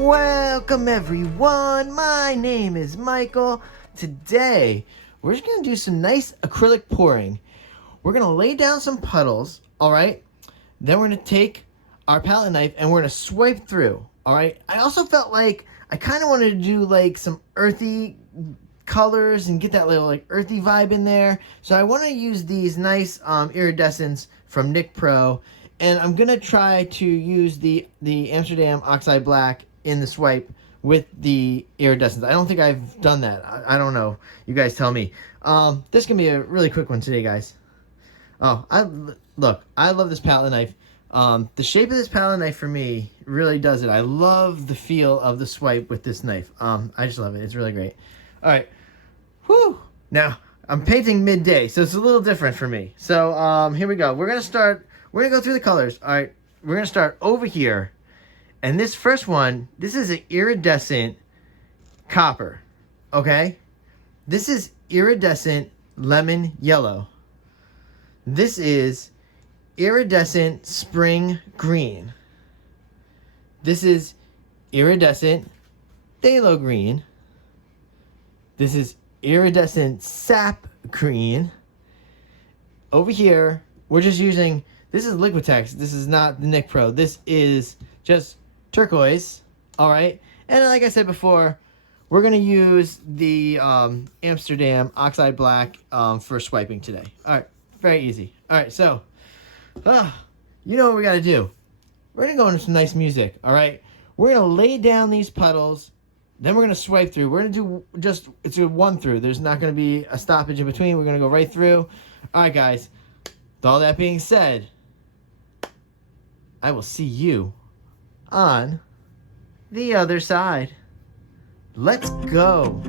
Welcome everyone, my name is Michael. Today, we're just going to do some nice acrylic pouring. We're going to lay down some puddles, alright? Then we're going to take our palette knife and we're going to swipe through, alright? I also felt like I kind of wanted to do like some earthy colors and get that little like earthy vibe in there. So I want to use these nice iridescents from Nick Pro. And I'm going to try to use the Amsterdam Oxide Black in the swipe with the iridescence. I don't think I've done that. I don't know. You guys tell me. This can be a really quick one today, guys. Oh, I love this palette knife. The shape of this palette knife for me really does it. I love the feel of the swipe with this knife. I just love it. It's really great. All right. Whew. Now, I'm painting midday, so it's a little different for me. So here we go. We're going to go through the colors. All right. We're going to start over here. And this first one, this is an iridescent copper, okay? This is iridescent lemon yellow. This is iridescent spring green. This is iridescent phthalo green. This is iridescent sap green. Over here, we're just using, this is Liquitex. This is not the Nick Pro. This is just turquoise, all right? And like I said before, we're going to use the Amsterdam Oxide Black for swiping today. All right, very easy. All right, so, you know what we got to do. We're going to go into some nice music, all right? We're going to lay down these puddles, then we're going to swipe through. We're going to do it's a one through. There's not going to be a stoppage in between. We're going to go right through. All right, guys, with all that being said, I will see you on the other side. Let's go.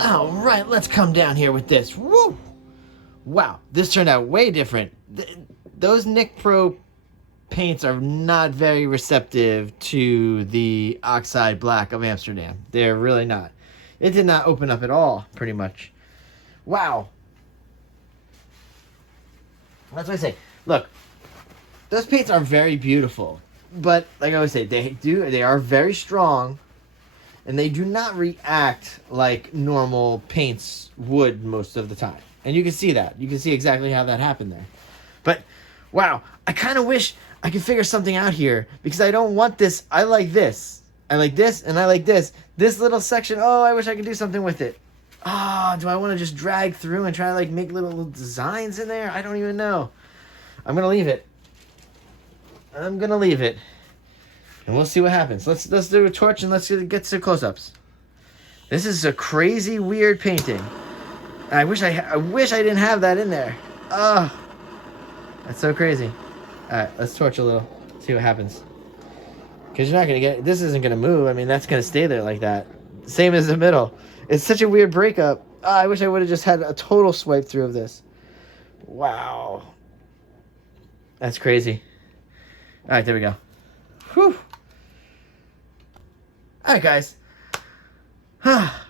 All right, let's come down here with this. Woo! Wow, this turned out way different. Those Nick Pro paints are not very receptive to the oxide black of Amsterdam. They're really not. It did not open up at all, pretty much. Wow. That's what I say. Look, those paints are very beautiful, but like I always say, they are very strong, and they do not react like normal paints would most of the time. And you can see that. You can see exactly how that happened there. But wow, I kind of wish I could figure something out here, because I don't want this. I like this. I like this, and I like this. This little section, oh, I wish I could do something with it. Ah, do I want to just drag through and try to like make little designs in there? I don't even know. I'm going to leave it. I'm going to leave it. And we'll see what happens. Let's do a torch and let's get to close-ups. This is a crazy, weird painting. I wish I didn't have that in there. Oh, that's so crazy. All right, let's torch a little. See what happens. Because you're not going to get... This isn't going to move. I mean, that's going to stay there like that. Same as the middle. It's such a weird breakup. Oh, I wish I would have just had a total swipe through of this. Wow. That's crazy. All right, there we go. Whew. All right, guys.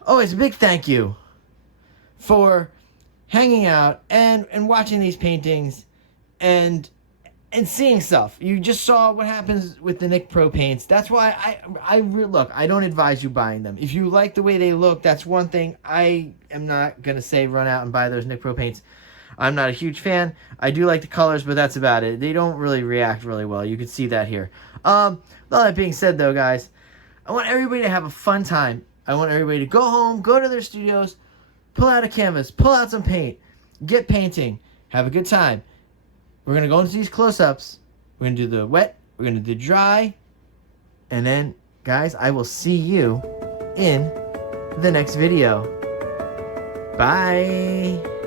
Always a big thank you for hanging out and watching these paintings and seeing stuff. You just saw what happens with the Nick Pro paints. That's why look, I don't advise you buying them. If you like the way they look, that's one thing. I am not going to say run out and buy those Nick Pro paints. I'm not a huge fan. I do like the colors, but that's about it. They don't really react really well. You can see that here. All that being said, though, guys, I want everybody to have a fun time. I want everybody to go home, go to their studios, pull out a canvas, pull out some paint, get painting, have a good time. We're going to go into these close-ups. We're going to do the wet, we're going to do dry, and then, guys, I will see you in the next video. Bye.